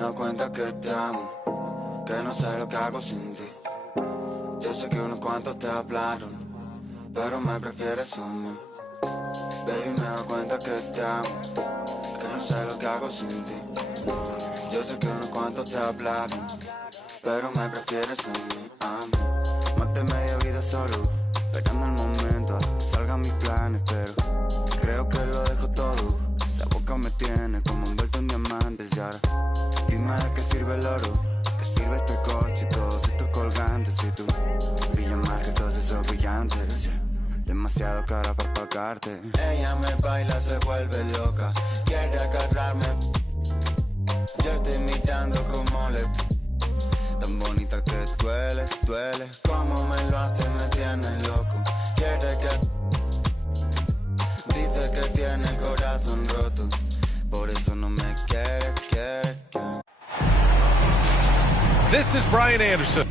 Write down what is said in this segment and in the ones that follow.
Me doy cuenta que te amo, que no sé lo que hago sin ti. Yo sé que unos cuantos te hablaron, pero me prefieres a mí. Baby, me doy cuenta que te amo, que no sé lo que hago sin ti. Yo sé que unos cuantos te hablaron, pero me prefieres a mí. Más de media vida solo, esperando el momento a que salgan mis planes, pero creo que lo dejo todo. Esa boca me tiene como envuelto en diamantes y ahora dime de qué sirve el oro, qué sirve este coche y todos estos colgantes. Si tú brillas más que todos esos brillantes, yeah. Demasiado cara para pagarte. Ella me baila, se vuelve loca, quiere agarrarme. Yo estoy mirando como le... Tan bonita que duele, duele. Como me lo hace, me tiene loco. Quiere que... Dice que tiene el corazón roto, por eso no me quiere. This is Brian Anderson.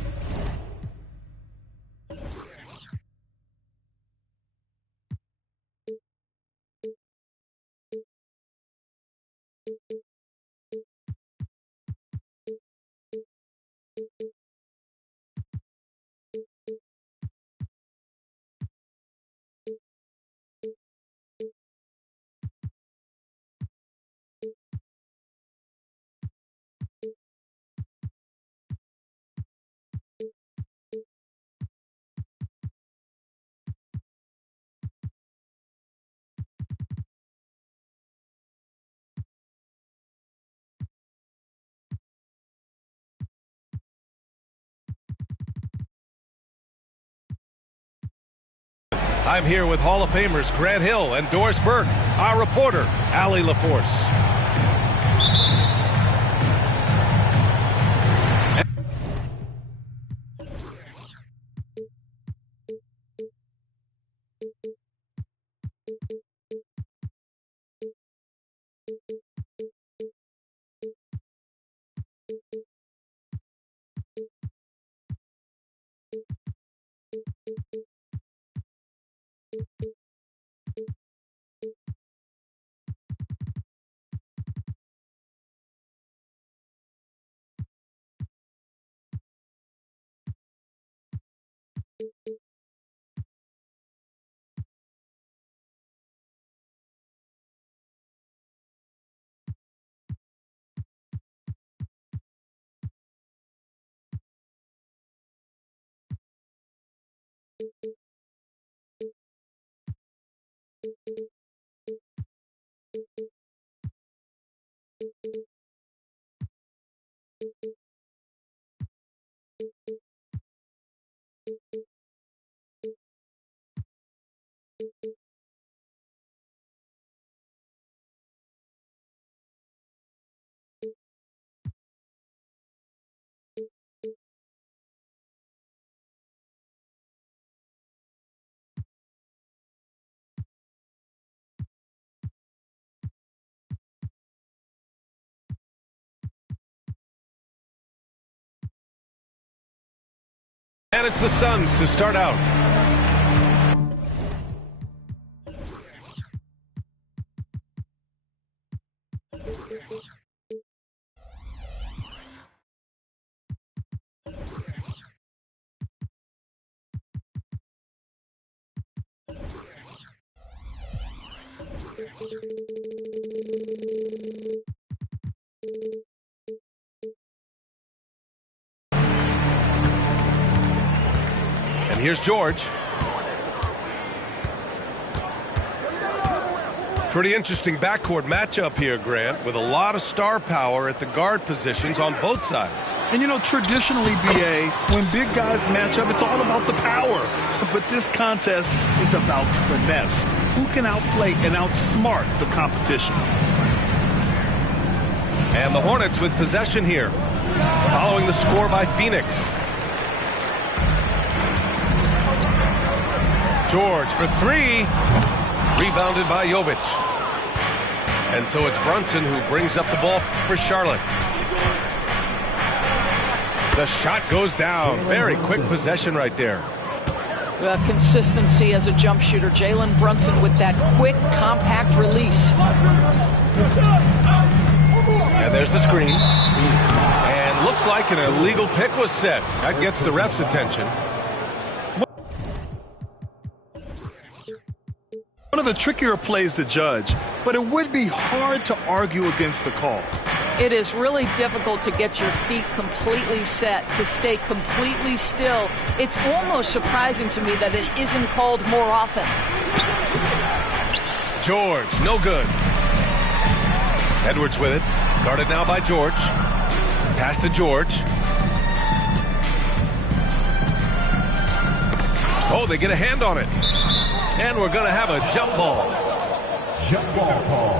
I'm here with Hall of Famers Grant Hill and Doris Burke, our reporter, Allie LaForce. And it's the Suns to start out. And here's George. Pretty interesting backcourt matchup here, Grant, with a lot of star power at the guard positions on both sides. And you know, traditionally, BA, when big guys match up, it's all about the power. But this contest is about finesse. Who can outplay and outsmart the competition? And the Hornets with possession here, following the score by Phoenix. George for three. Rebounded by Jovic. And so it's Brunson who brings up the ball for Charlotte. The shot goes down. Very quick possession right there. Consistency as a jump shooter. Jalen Brunson with that quick, compact release. And there's the screen. And looks like an illegal pick was set. That gets the ref's attention. One of the trickier plays to judge, but it would be hard to argue against the call. It is really difficult to get your feet completely set, to stay completely still. It's almost surprising to me that it isn't called more often. George, no good. Edwards with it. Guarded now by George. Pass to George. Oh, they get a hand on it. And we're going to have a jump ball. Jump ball call.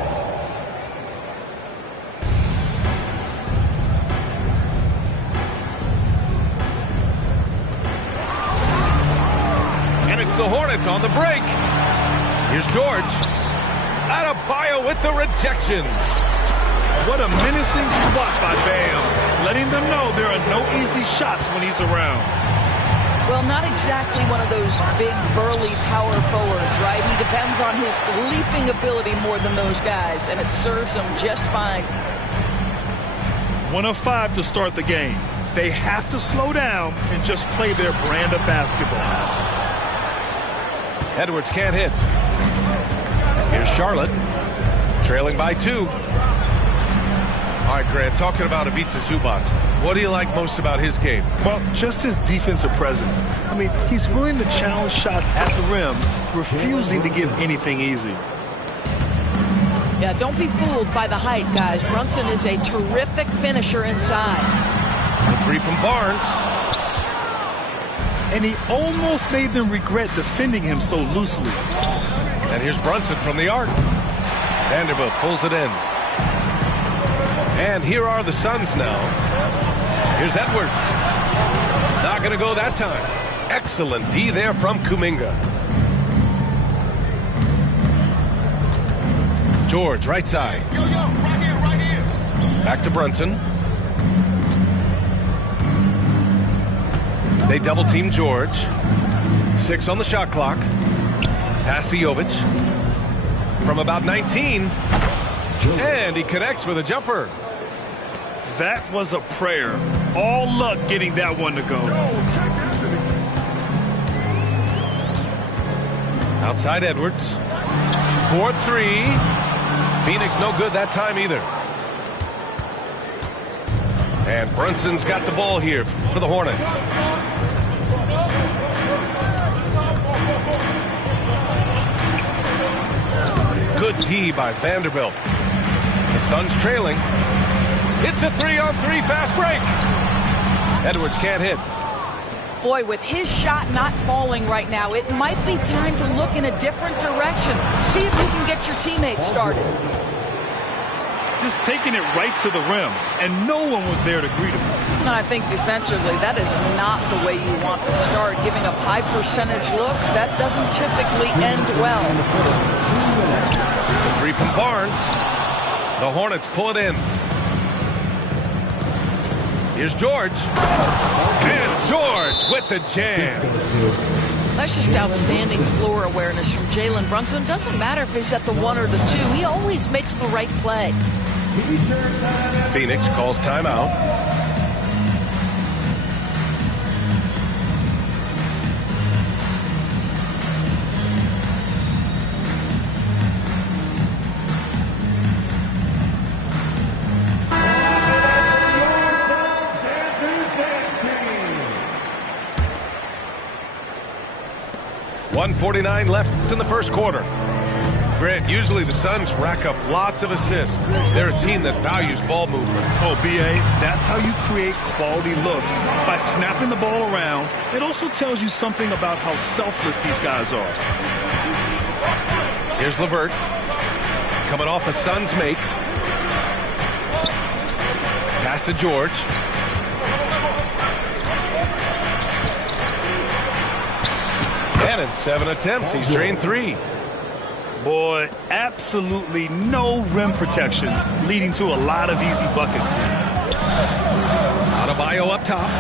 And it's the Hornets on the break. Here's George. Adebayo with the rejection. What a menacing swat by Bam, letting them know there are no easy shots when he's around. Well, not exactly one of those big, burly power forwards, right? He depends on his leaping ability more than those guys, and it serves him just fine. 1 of 5 to start the game. They have to slow down and just play their brand of basketball. Edwards can't hit. Here's Charlotte, trailing by 2. All right, Grant, talking about Ivica Zubac, what do you like most about his game? Well, just his defensive presence. I mean, he's willing to challenge shots at the rim, refusing to give anything easy. Yeah, don't be fooled by the height, guys. Brunson is a terrific finisher inside. The 3 from Barnes. And he almost made them regret defending him so loosely. And here's Brunson from the arc. Vanderbilt pulls it in. And here are the Suns now. Here's Edwards. Not going to go that time. Excellent D there from Kuminga. George, right side. Yo, right here. Back to Brunson. They double team George. 6 on the shot clock. Pass to Jovic. From about 19. And he connects with a jumper. That was a prayer. All luck getting that one to go. Outside Edwards. 4-3. Phoenix no good that time either. And Brunson's got the ball here for the Hornets. Good D by Vanderbilt. The Suns trailing. It's a 3-on-3 fast break. Edwards can't hit. Boy, with his shot not falling right now, it might be time to look in a different direction. See if you can get your teammates started. Just taking it right to the rim, and no one was there to greet him. I think defensively, that is not the way you want to start. Giving up high percentage looks, that doesn't typically end well. The 3 from Barnes. The Hornets pull it in. Here's George. And George with the jam. That's just outstanding floor awareness from Jalen Brunson. Doesn't matter if he's at the 1 or the 2. He always makes the right play. Phoenix calls timeout. .149 left in the first quarter. Grant, usually the Suns rack up lots of assists. They're a team that values ball movement. Oh, B.A., that's how you create quality looks. By snapping the ball around, it also tells you something about how selfless these guys are. Here's LeVert. Coming off a Suns make. Pass to George. And in 7 attempts, he's drained 3. Boy, absolutely no rim protection, leading to a lot of easy buckets here. Adebayo up top.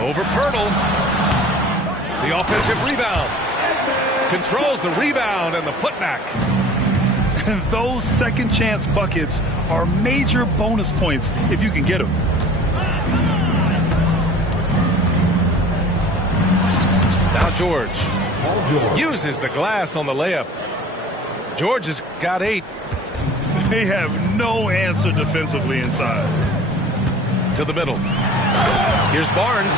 Over Pirtle. The offensive rebound. Controls the rebound and the putback. And those second chance buckets are major bonus points if you can get them. Now George uses the glass on the layup. George has got 8. They have no answer defensively inside. To the middle. Here's Barnes.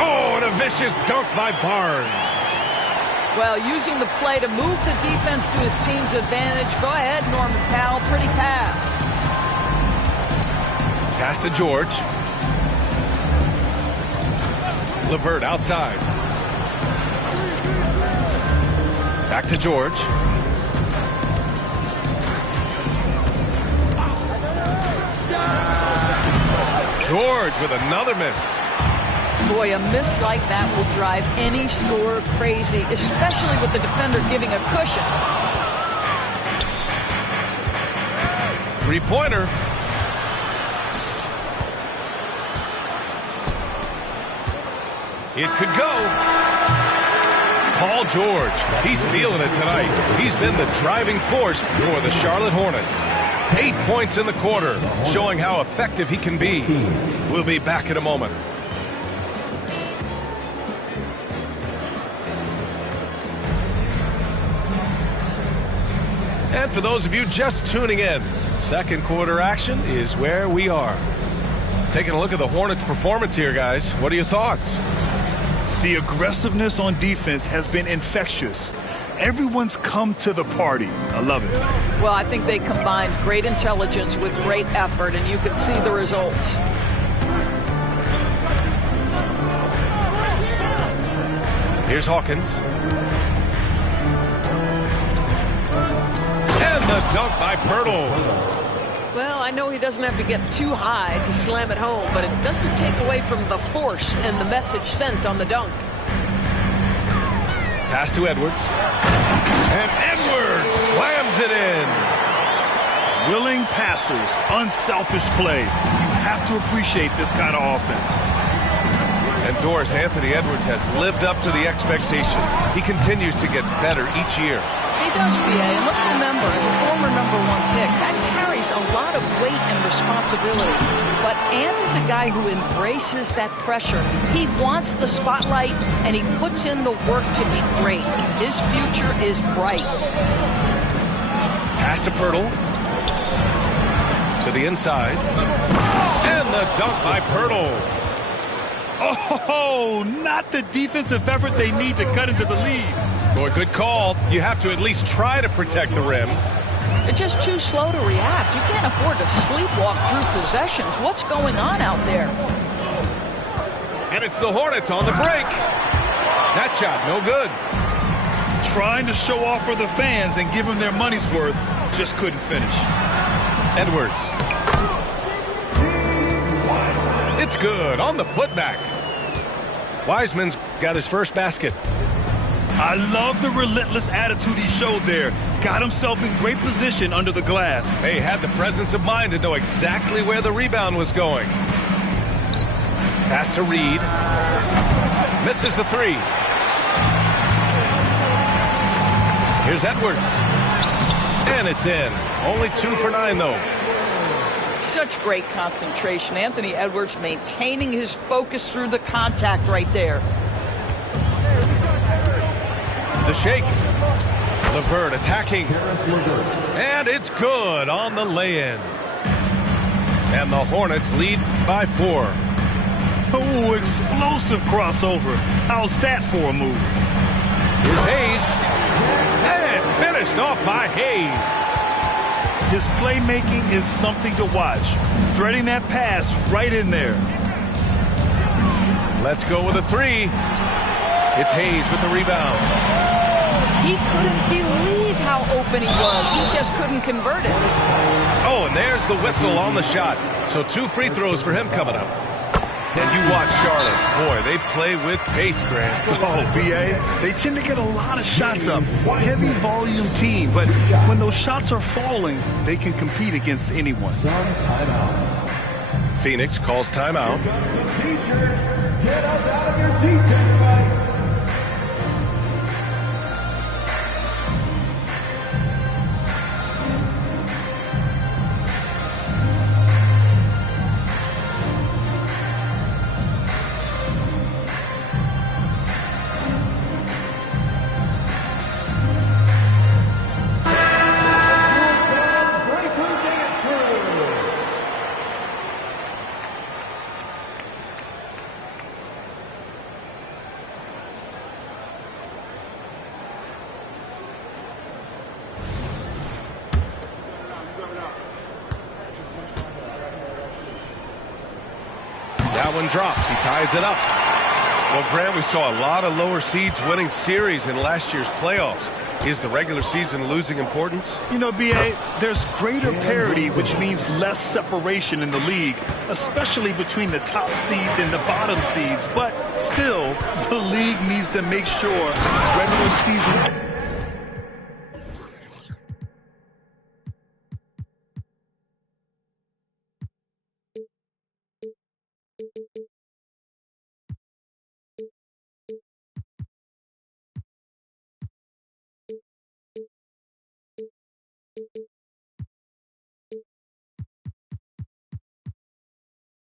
Oh, and a vicious dunk by Barnes. Well, using the play to move the defense to his team's advantage. Go ahead, Norman Powell. Pretty pass. Pass to George. LeVert outside. Back to George. George with another miss. Boy, a miss like that will drive any scorer crazy, especially with the defender giving a cushion. Three-pointer. It could go. Paul George, he's feeling it tonight. He's been the driving force for the Charlotte Hornets. 8 points in the quarter, showing how effective he can be. We'll be back in a moment. And for those of you just tuning in, second quarter action is where we are. Taking a look at the Hornets' performance here, guys. What are your thoughts? The aggressiveness on defense has been infectious. Everyone's come to the party. I love it. Well, I think they combined great intelligence with great effort, and you can see the results. Here's Hawkins. And the dunk by Pirtle. Well, I know he doesn't have to get too high to slam it home, but it doesn't take away from the force and the message sent on the dunk. Pass to Edwards. And Edwards slams it in. Willing passers, unselfish play. You have to appreciate this kind of offense. And Doris, Anthony Edwards has lived up to the expectations. He continues to get better each year. He does, B.A., and let's remember, as a former #1 pick, that carries a lot of weight and responsibility. But Ant is a guy who embraces that pressure. He wants the spotlight, and he puts in the work to be great. His future is bright. Pass to Pirtle. To the inside. And the dunk by Pirtle. Oh, not the defensive effort they need to cut into the lead. Boy, good call. You have to at least try to protect the rim. They're just too slow to react. You can't afford to sleepwalk through possessions. What's going on out there? And it's the Hornets on the break. That shot, no good. Trying to show off for the fans and give them their money's worth, just couldn't finish. Edwards. It's good on the putback. Wiseman's got his first basket. I love the relentless attitude he showed there. Got himself in great position under the glass. He had the presence of mind to know exactly where the rebound was going. Pass to Reed. Misses the three. Here's Edwards. And it's in. Only 2 for 9, though. Such great concentration. Anthony Edwards maintaining his focus through the contact right there. The shake. LeVert attacking. And it's good on the lay-in. And the Hornets lead by 4. Oh, explosive crossover. How's that for a move? Here's Hayes. And finished off by Hayes. His playmaking is something to watch. Threading that pass right in there. Let's go with a 3. It's Hayes with the rebound. He couldn't believe how open he was. He just couldn't convert it. Oh, and there's the whistle on the shot. So 2 free throws for him coming up. And you watch Charlotte. Boy, they play with pace, Grant. Oh, B.A., they tend to get a lot of shots up. Heavy volume team, but when those shots are falling, they can compete against anyone. Phoenix calls timeout. Get up out of your seats, everybody. That one drops. He ties it up. Well, Grant, we saw a lot of lower seeds winning series in last year's playoffs. Is the regular season losing importance? You know, B.A., there's greater parity, which means less separation in the league, especially between the top seeds and the bottom seeds. But still, the league needs to make sure regular season...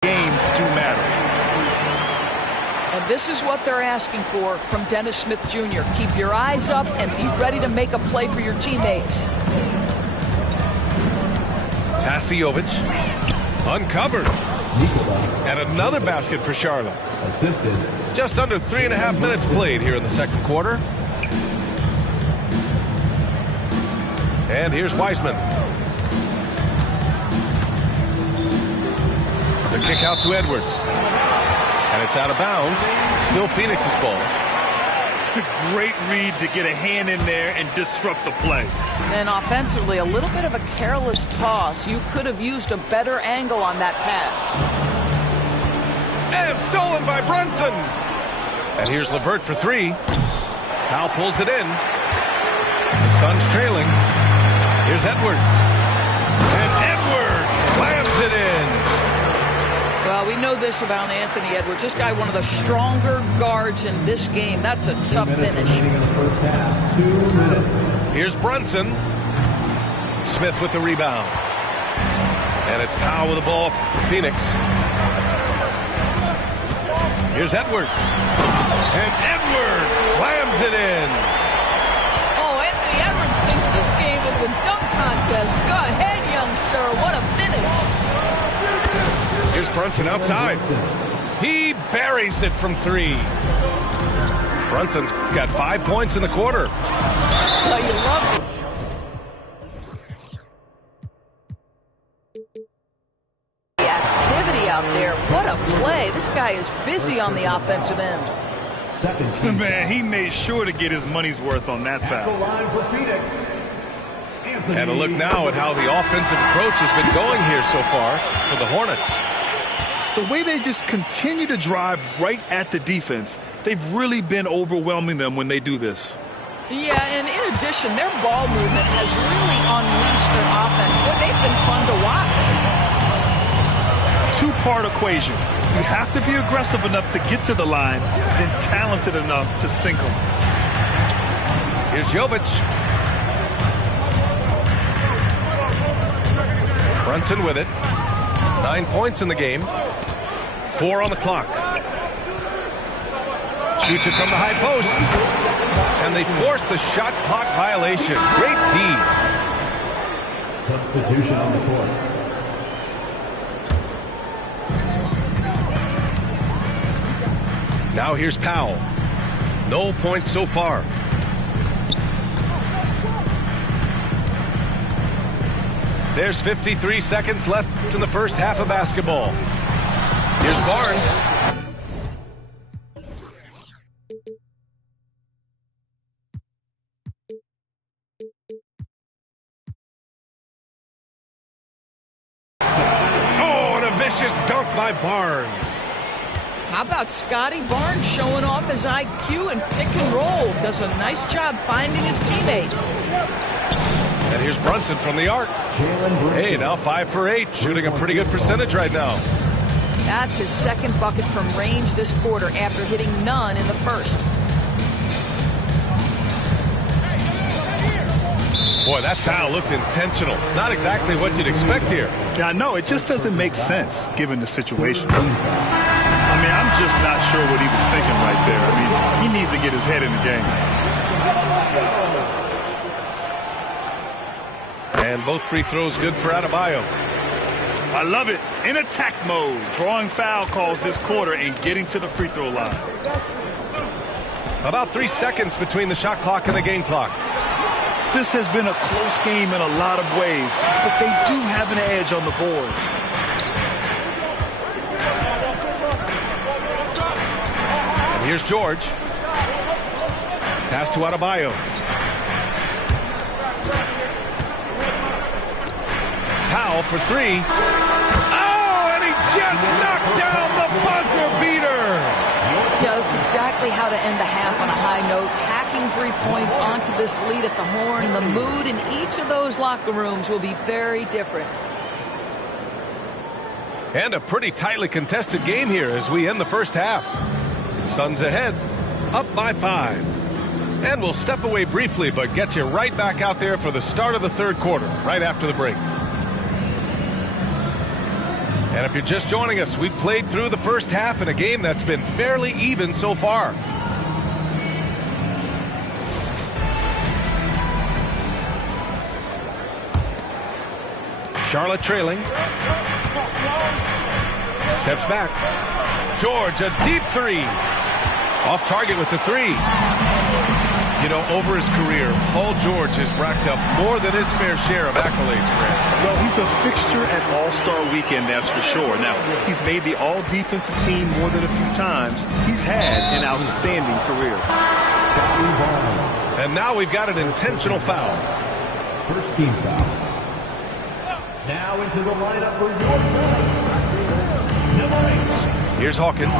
games do matter. And this is what they're asking for from Dennis Smith Jr. Keep your eyes up and be ready to make a play for your teammates. Pass to Jovic. Uncovered. And another basket for Charlotte. Assisted. Just under 3.5 minutes played here in the second quarter. And here's Wiseman. The kick out to Edwards. And it's out of bounds. Still Phoenix's ball. Great read to get a hand in there and disrupt the play. And offensively, a little bit of a careless toss. You could have used a better angle on that pass. And stolen by Brunson. And here's LeVert for three. Powell pulls it in. The Suns trailing. Here's Edwards. And Edwards slams it in. Well, we know this about Anthony Edwards. This guy, one of the stronger guards in this game. That's a tough finish. In the first half. 2 minutes. Here's Brunson. Smith with the rebound. And it's Powell with the ball for Phoenix. Here's Edwards. And Edwards slams it in. Oh, Anthony Edwards thinks this game is a dunk contest. Go ahead, young sir. What a finish. Here's Brunson outside. He buries it from three. Brunson's got 5 points in the quarter. Well, you love it. The activity out there. What a play. This guy is busy on the offensive end. Man, he made sure to get his money's worth on that foul. Line for Phoenix. And a look now at how the offensive approach has been going here so far for the Hornets. The way they just continue to drive right at the defense, they've really been overwhelming them when they do this. Yeah, and in addition, their ball movement has really unleashed their offense. Boy, they've been fun to watch. Two-part equation. You have to be aggressive enough to get to the line, then talented enough to sink them. Here's Jovic. Brunson with it. 9 points in the game. 4 on the clock. Shoots it from the high post. And they force the shot clock violation. Great D. Substitution on the court. Now here's Powell. No points so far. There's 53 seconds left in the first half of basketball. Here's Barnes. Oh, and a vicious dunk by Barnes. How about Scotty Barnes showing off his IQ and pick and roll? Does a nice job finding his teammate. And here's Brunson from the arc. Hey, now 5 for 8, shooting a pretty good percentage right now. That's his second bucket from range this quarter after hitting none in the first. Boy, that foul looked intentional. Not exactly what you'd expect here. Yeah, no, it just doesn't make sense given the situation. I mean, I'm just not sure what he was thinking right there. I mean, he needs to get his head in the game. And both free throws good for Adebayo. I love it. In attack mode, drawing foul calls this quarter and getting to the free throw line. About 3 seconds between the shot clock and the game clock. This has been a close game in a lot of ways, but they do have an edge on the board. Here's George. Pass to Adebayo. Powell for three. Oh, and he just knocked down the buzzer beater. Yeah, that's exactly how to end the half on a high note. Tacking 3 points onto this lead at the horn. The mood in each of those locker rooms will be very different. And a pretty tightly contested game here as we end the first half. Suns ahead, up by 5. And we'll step away briefly, but get you right back out there for the start of the third quarter, right after the break. And if you're just joining us, we've played through the first half in a game that's been fairly even so far. Charlotte trailing. Steps back. George, a deep three. Off target with the three. You know, over his career, Paul George has racked up more than his fair share of accolades, Grant. Well, he's a fixture at All-Star Weekend, that's for sure. Now, he's made the All-Defensive team more than a few times. He's had an outstanding career. And now we've got an intentional foul. First team foul. Now into the lineup for your Suns. Here's Hawkins.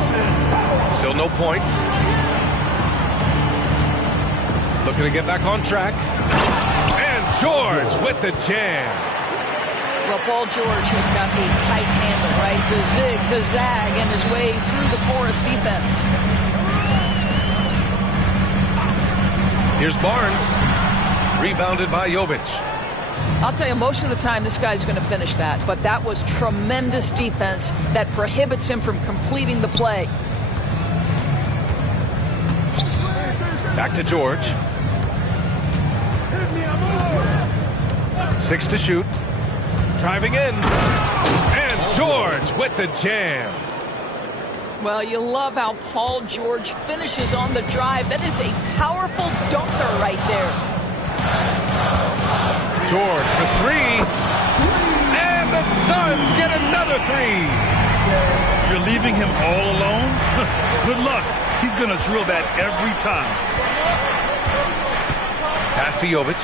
Still no points. Looking to get back on track. And George with the jam. Well, Paul George has got a tight handle, right? The zig, the zag, and his way through the porous defense. Here's Barnes. Rebounded by Jovic. I'll tell you, most of the time this guy's going to finish that, but that was tremendous defense that prohibits him from completing the play. Back to George. 6 to shoot. Driving in. And George with the jam. Well, you love how Paul George finishes on the drive. That is a powerful dunker right there. George for three. And the Suns get another three. You're leaving him all alone? Good luck. He's going to drill that every time. Pass to Jovic.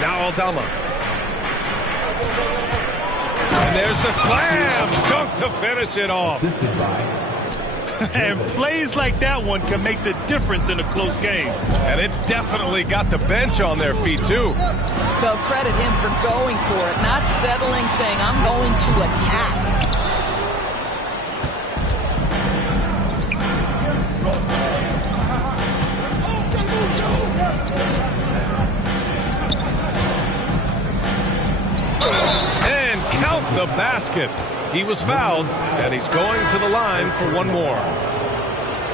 Now Aldama. And there's the slam dunk to finish it off. And plays like that one can make the difference in a close game. And it definitely got the bench on their feet, too. Well, credit him for going for it, not settling, saying, I'm going to attack. And count the basket. He was fouled, and he's going to the line for one more.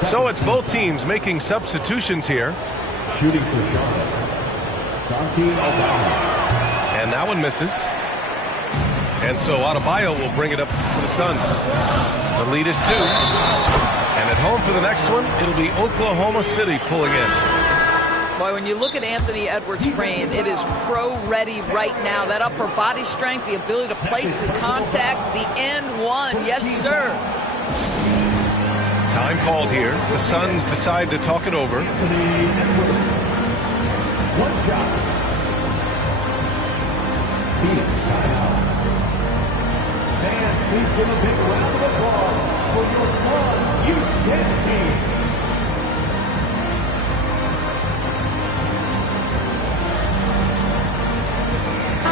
So it's both teams making substitutions here. Shooting for Charlotte. Santi Adebayo. And that one misses. And so Adebayo will bring it up for the Suns. The lead is 2. And at home for the next one, it'll be Oklahoma City pulling in. Boy, when you look at Anthony Edwards' frame, it is pro-ready right now. That upper body strength, the ability to play through contact, the and one. Yes, sir. Time called here. The Suns decide to talk it over. One shot. Phoenix timeout. Fans, please give a big round of applause for your Suns youth team.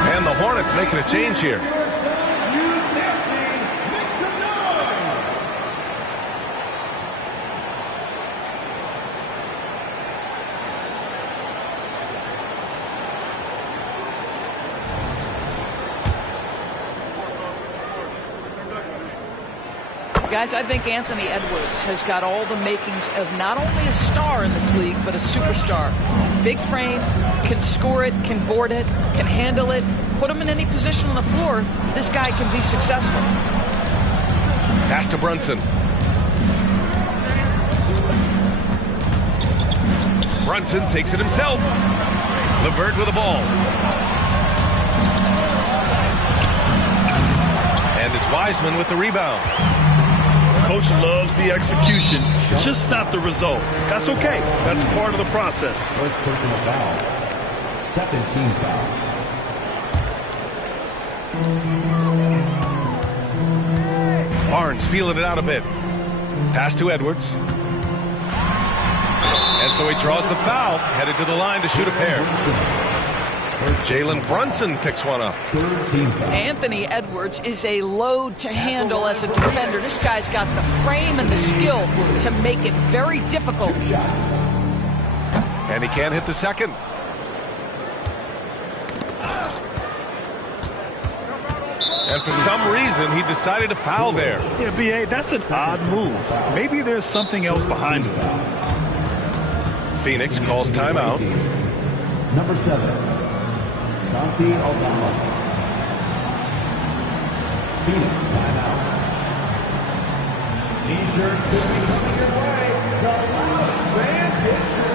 And the Hornets making a change here. Guys, I think Anthony Edwards has got all the makings of not only a star in this league, but a superstar. Big frame, can score it, can board it, can handle it. Put him in any position on the floor, this guy can be successful. Pass to Brunson. Brunson takes it himself. LeVert with the ball. And it's Wiseman with the rebound. Coach loves the execution, just not the result. That's okay. That's part of the process. First personal foul. Second team foul. Barnes feeling it out a bit. Pass to Edwards. And so he draws the foul, headed to the line to shoot a pair. Jalen Brunson picks one up. Third team foul. Anthony Edwards is a load to handle as a defender. This guy's got the frame and the skill to make it very difficult. And he can't hit the second. And for some reason, he decided to foul there. Yeah, B.A., that's an odd move. Maybe there's something else behind it. Phoenix calls timeout. Number 7, Santi Aldama. Phoenix timeout. T-shirt could be coming your way. The loud transition.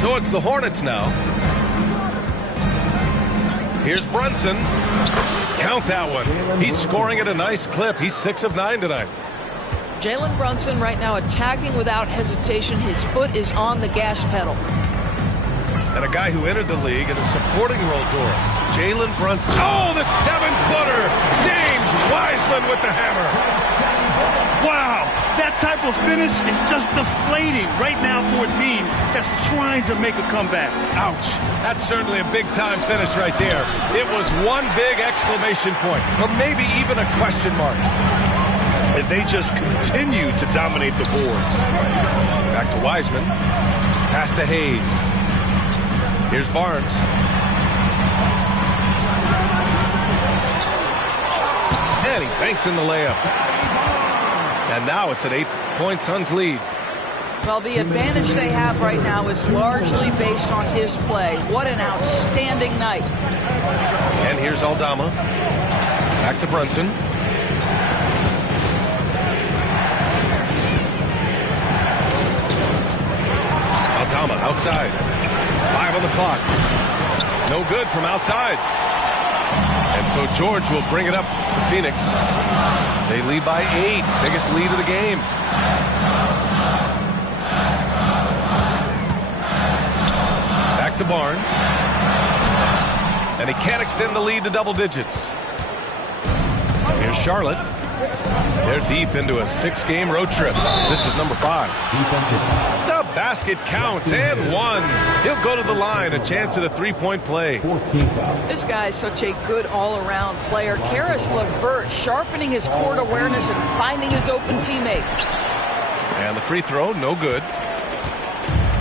So it's the Hornets now. Here's Brunson. Count that one. He's scoring at a nice clip. He's 6 of 9 tonight. Jalen Brunson right now attacking without hesitation. His foot is on the gas pedal. And a guy who entered the league in a supporting role, Doris. Jalen Brunson. Oh, the 7-footer. James Wiseman with the hammer. Wow, that type of finish is just deflating right now for a team that's trying to make a comeback. Ouch. That's certainly a big-time finish right there. It was one big exclamation point, or maybe even a question mark. And they just continue to dominate the boards. Back to Wiseman. Pass to Hayes. Here's Barnes. And he banks in the layup. And now it's an 8-point Suns lead. Well, the advantage they have right now is largely based on his play. What an outstanding night. And here's Aldama. Back to Brunson. Aldama outside. 5 on the clock. No good from outside. And so George will bring it up to Phoenix. They lead by 8. Biggest lead of the game. Back to Barnes. And he can't extend the lead to double digits. Here's Charlotte. They're deep into a 6-game road trip. This is number 5. The basket counts and 1. He'll go to the line, a chance at a 3-point play. This guy is such a good all-around player. Karis LeVert sharpening his court awareness and finding his open teammates. And the free throw, no good.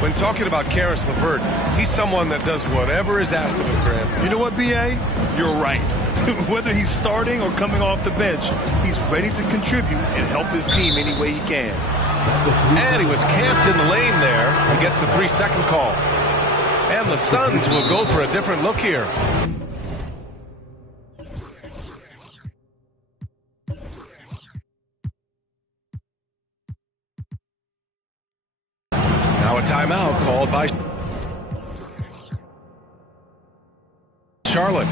When talking about Karis LeVert, he's someone that does whatever is asked of him, Graham. You know what, B.A.? You're right. Whether he's starting or coming off the bench, he's ready to contribute and help his team any way he can. And he was camped in the lane there. He gets a 3-second call. And the Suns will go for a different look here. Now Now a timeout called by Charlotte.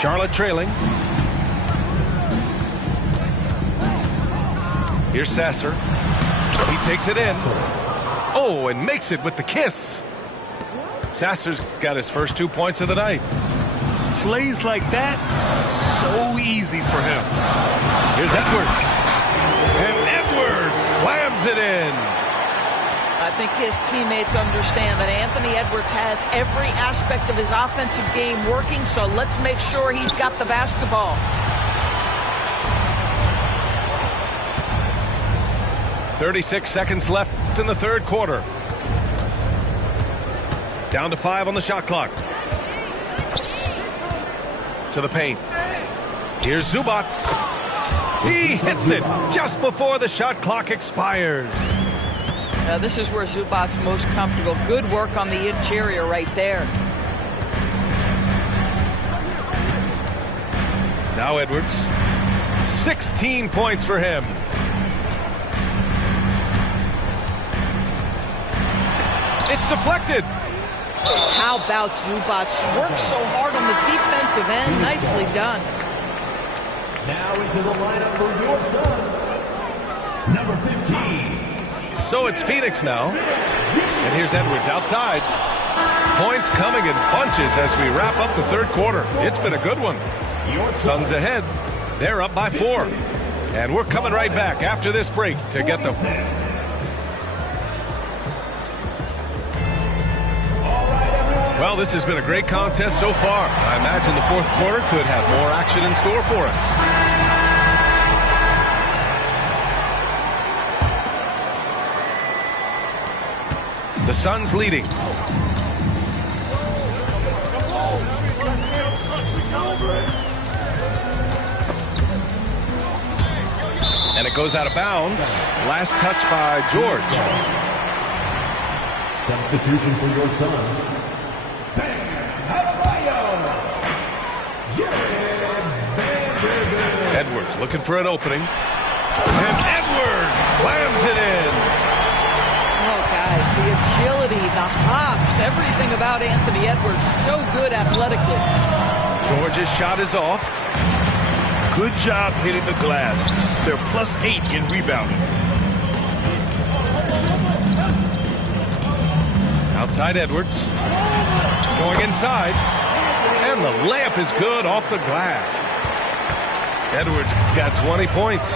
Charlotte trailing. Here's Sasser. He takes it in. Oh, and makes it with the kiss. Sasser's got his first 2 points of the night. Plays like that, so easy for him. Here's Edwards. And Edwards slams it in. I think his teammates understand that Anthony Edwards has every aspect of his offensive game working, so let's make sure he's got the basketball. "36 seconds left in the third quarter. Down to 5 on the shot clock. To the paint. Here's Zubac. He hits it just before the shot clock expires. This is where Zubac's most comfortable. Good work on the interior right there. Now Edwards. 16 points for him. It's deflected. How about Zubac? Works so hard on the defensive end. Nicely done. Now into the lineup for your Suns, number 15. So it's Phoenix now. And here's Edwards outside. Points coming in bunches as we wrap up the third quarter. It's been a good one. Suns ahead. They're up by 4. And we're coming right back after this break to get them. Well, this has been a great contest so far. I imagine the fourth quarter could have more action in store for us. The Suns leading. And it goes out of bounds. Last touch by George. Substitution for your Suns. Edwards looking for an opening. And Edwards slams it in. The agility, the hops, everything about Anthony Edwards, so good athletically. George's shot is off. Good job hitting the glass. They're +8 in rebounding. Outside Edwards. Going inside. And the layup is good off the glass. Edwards got 20 points.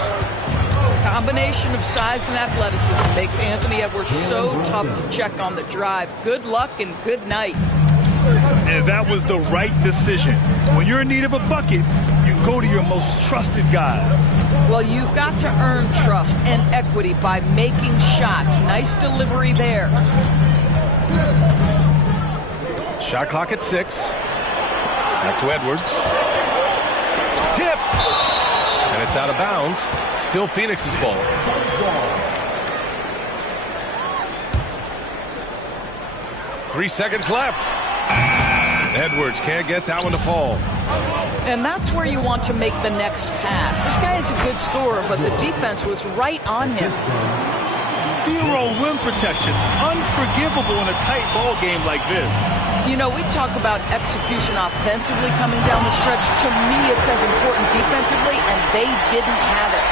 Combination of size and athleticism makes Anthony Edwards so tough to check on the drive. Good luck and good night. And that was the right decision. When you're in need of a bucket, you go to your most trusted guys. Well, you've got to earn trust and equity by making shots. Nice delivery there. Shot clock at 6. Back to Edwards. Tipped. And it's out of bounds. Still Phoenix's ball. 3 seconds left. Edwards can't get that one to fall. And that's where you want to make the next pass. This guy is a good scorer, but the defense was right on him. 0 rim protection. Unforgivable in a tight ball game like this. You know, we talk about execution offensively coming down the stretch. To me, it's as important defensively, and they didn't have it.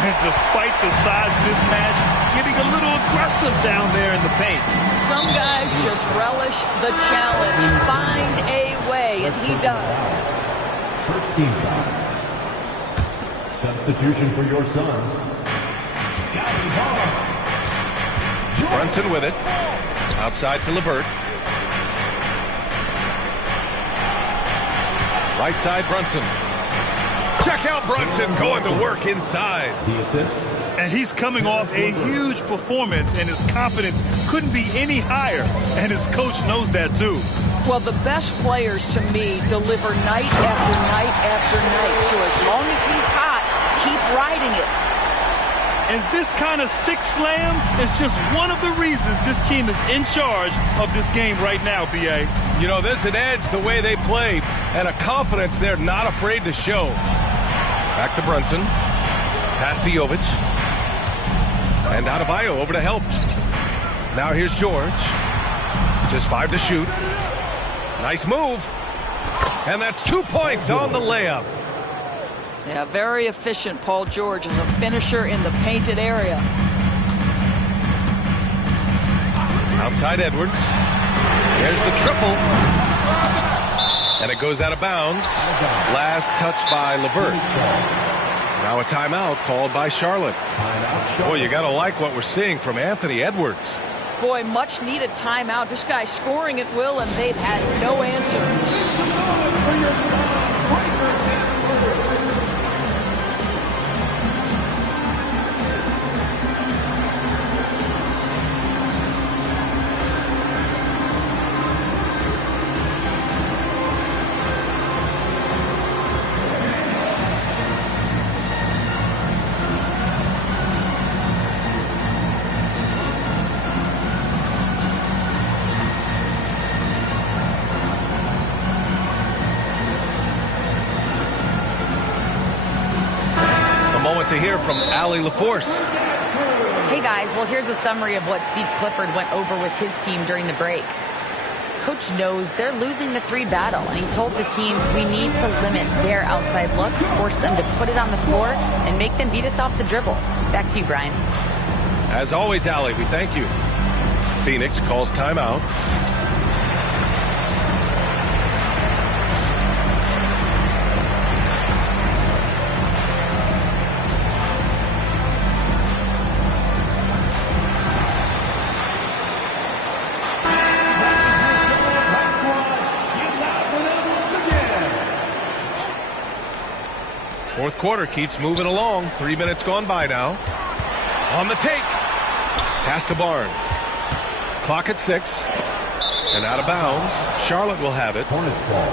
And despite the size mismatch, getting a little aggressive down there in the paint. Some guys just relish the challenge. Find a way, and he does. First team foul. Substitution for your Suns. Brunson with it. Outside to LeVert. Right side Brunson. Check out Brunson going to work inside. The assist. And he's coming off a huge performance, and his confidence couldn't be any higher. And his coach knows that, too. Well, the best players, to me, deliver night after night after night. So as long as he's hot, keep riding it. And this kind of sixth slam is just one of the reasons this team is in charge of this game right now, B.A. You know, there's an edge the way they play and a confidence they're not afraid to show. Back to Brunson. Pass to Jovic. And Adebayo over to help. Now here's George. Just 5 to shoot. Nice move. And that's 2 points on the layup. Yeah, very efficient, Paul George, as a finisher in the painted area. Outside Edwards. There's the triple. And it goes out of bounds. Last touch by LeVert. Now a timeout called by Charlotte. Boy, you got to like what we're seeing from Anthony Edwards. Boy, much needed timeout. This guy scoring at will, and they've had no answer. To hear from Allie LaForce. Hey guys, well here's a summary of what Steve Clifford went over with his team during the break. Coach knows they're losing the 3 battle, and he told the team we need to limit their outside looks, force them to put it on the floor, and make them beat us off the dribble. Back to you, Brian. As always, Allie, we thank you. Phoenix calls timeout. Fourth quarter keeps moving along. 3 minutes gone by now. On the take. Pass to Barnes. Clock at 6. And out of bounds. Charlotte will have it. Hornets ball.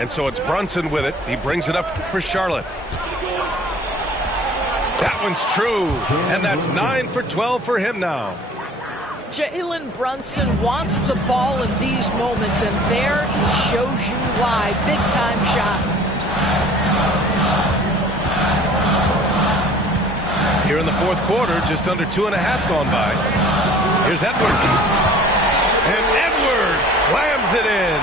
And so it's Brunson with it. He brings it up for Charlotte. That one's true. And that's 9 for 12 for him now. Jalen Brunson wants the ball in these moments, and there he shows you why. Big-time shot. Here in the fourth quarter, just under 2.5 gone by. Here's Edwards. And Edwards slams it in.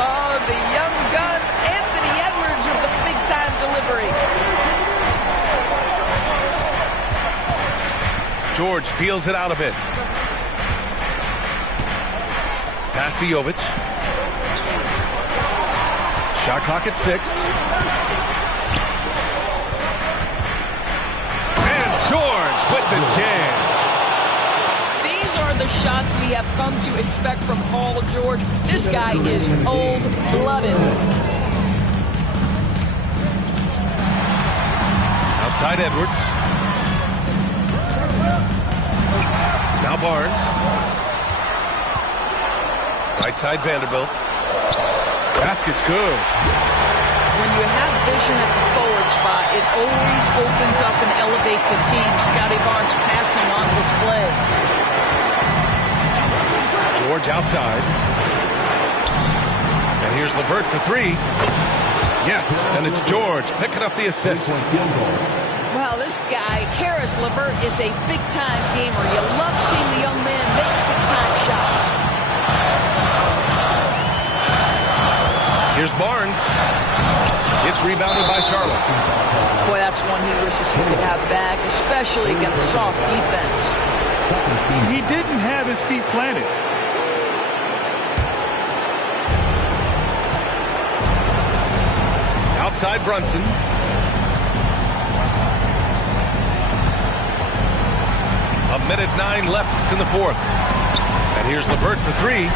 Oh, the young gun, Anthony Edwards, with the big-time delivery. George feels it out a bit. Pass to Jovic. Shot clock at 6. And George with the jam. These are the shots we have come to expect from Paul George. This guy is cold-blooded. Outside Edwards. Now Barnes. Right side Vanderbilt. Basket's good. When you have vision at the forward spot, it always opens up and elevates a team. Scotty Barnes passing on display. George outside. And here's LeVert for 3. Yes, and it's George picking up the assist. Well, this guy, Karis LeVert, is a big-time gamer. You love seeing the young man make big-time shots. Here's Barnes. It's rebounded by Charlotte. Boy, that's one he wishes he could have back, especially against soft defense. He didn't have his feet planted. Outside Brunson. A minute 9 left in the fourth. And here's LeVert for three.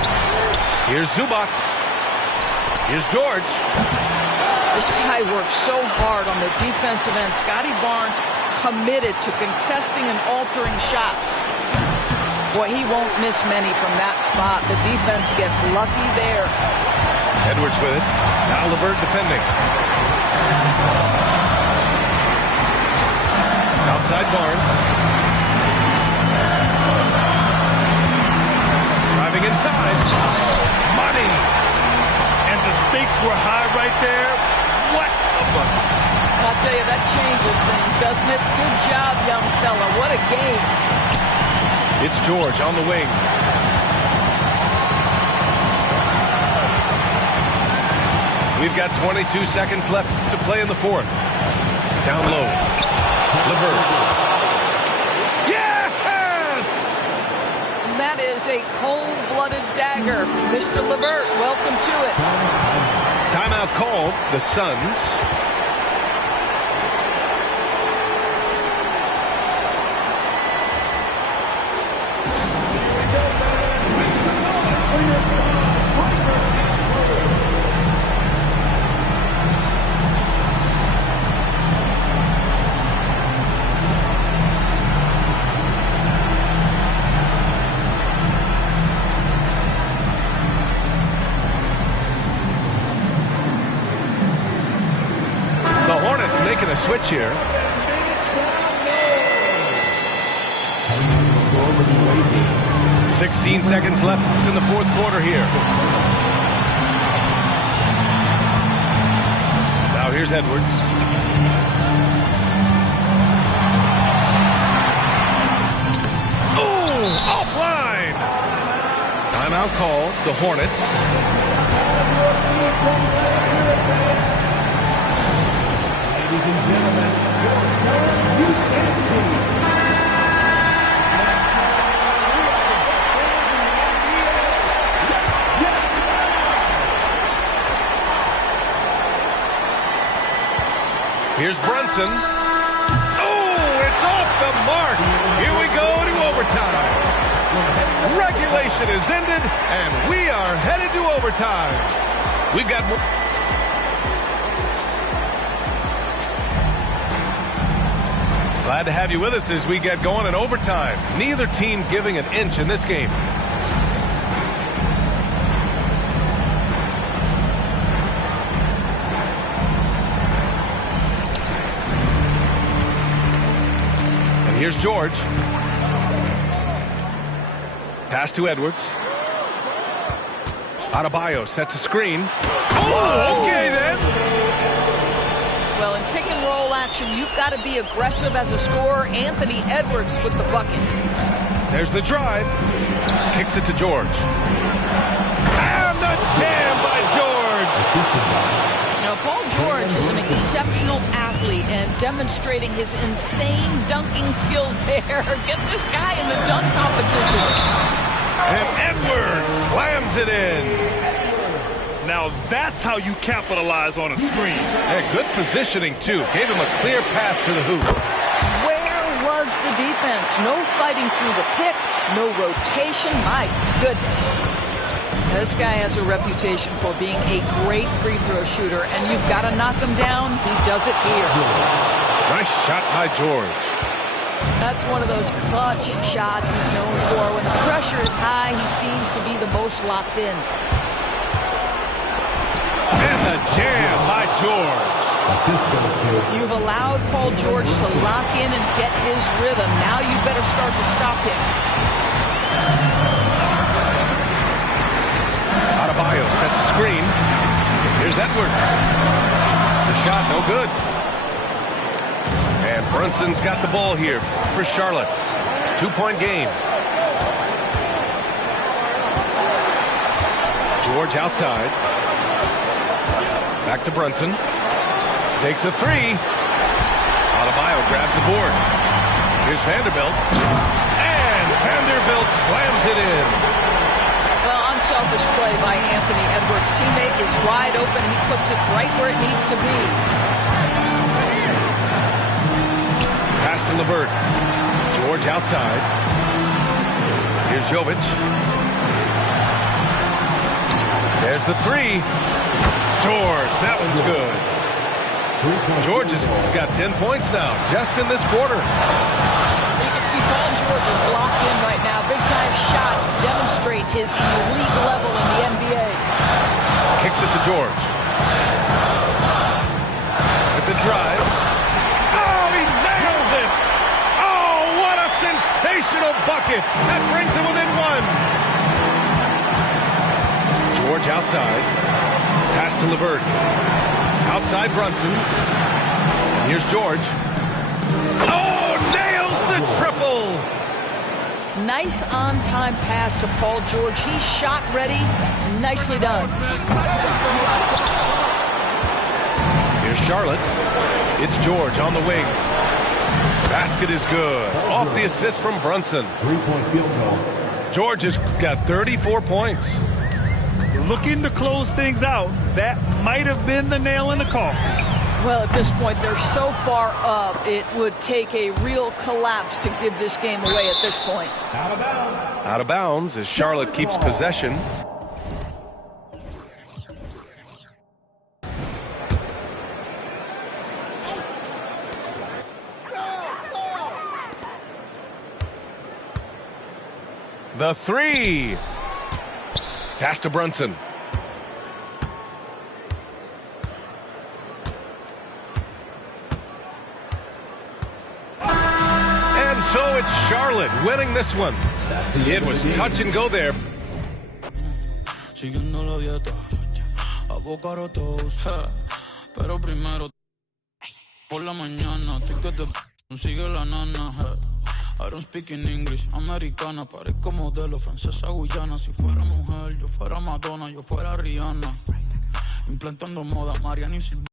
Here's Zubats. Here's George. This guy works so hard on the defensive end. Scotty Barnes committed to contesting and altering shots. Boy, he won't miss many from that spot. The defense gets lucky there. Edwards with it. Now LeVert defending. Outside Barnes. Driving inside. Money. And the stakes were high right there. What a bucket. I'll tell you, that changes things, doesn't it? Good job, young fella. What a game. It's George on the wing. We've got 22 seconds left to play in the fourth. Down low. LeVert. Yes! That is a cold-blooded dagger. Mr. LeVert, welcome to it. Timeout called. The Suns. Making a switch here. Over 16 seconds left in the fourth quarter here. Now here's Edwards. Oh, offline. Timeout call. The Hornets. Ladies and gentlemen, your first USC. Here's Brunson. Oh, it's off the mark. Here we go to overtime. Regulation is ended, and we are headed to overtime. We've got more. Glad to have you with us as we get going in overtime. Neither team giving an inch in this game. And here's George. Pass to Edwards. Adebayo sets a screen. Oh, okay then. Well, in pick and roll action, you've got to be aggressive as a scorer. Anthony Edwards with the bucket. There's the drive. Kicks it to George. And the jam by George. Now, Paul George is an exceptional athlete and demonstrating his insane dunking skills there. Get this guy in the dunk competition. And Edwards slams it in. Now that's how you capitalize on a screen. Yeah, good positioning, too. Gave him a clear path to the hoop. Where was the defense? No fighting through the pick, no rotation. My goodness. This guy has a reputation for being a great free throw shooter, and you've got to knock him down. He does it here. Nice shot by George. That's one of those clutch shots he's known for. When the pressure is high, he seems to be the most locked in. And the jam by George. You've allowed Paul George to lock in and get his rhythm. Now you better start to stop him. Adebayo sets a screen. Here's Edwards. The shot no good. And Brunson's got the ball here for Charlotte. 2-point game. George outside. Back to Brunson. Takes a three. Adebayo grabs the board. Here's Vanderbilt. And Vanderbilt slams it in. Well, unselfish play by Anthony Edwards. Teammate is wide open. He puts it right where it needs to be. Pass to LeVert. George outside. Here's Jovic. There's the three. George, that one's good. George has got 10 points now, just in this quarter. You can see Paul George is locked in right now. Big-time shots demonstrate his elite level in the NBA. Kicks it to George. With the drive. Oh, he nails it! Oh, what a sensational bucket! That brings him within one. George outside. Pass to LeVert. Outside Brunson. And here's George. Oh, nails the triple! Nice on-time pass to Paul George. He's shot ready. Nicely done. Here's Charlotte. It's George on the wing. Basket is good. Off the assist from Brunson. 3-point field goal. George has got 34 points. Looking to close things out. That might have been the nail in the coffin. Well, at this point, they're so far up, it would take a real collapse to give this game away at this point. Out of bounds. Out of bounds as Charlotte keeps possession. The three. Pass to Brunson. And so it's Charlotte winning this one. It was touch and go there. Siguiendo la dieta, avocado toast. Pero primero por la mañana, ticket de sigue la nana. I don't speak in English, americana, parezco modelo, francesa, guyana. Si fuera mujer, yo fuera Madonna, yo fuera Rihanna. Implantando moda, Mariana y Silvana.